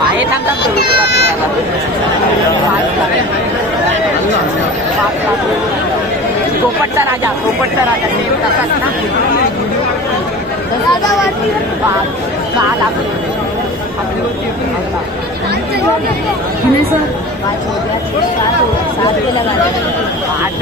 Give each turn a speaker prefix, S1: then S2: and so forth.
S1: পায়ে থাকতাম তো পাঁচ লাখ পাঁচ লাখ चोपटचा राजा चोपटचा राजा ते का लागतो सर. पाच सात केला आठ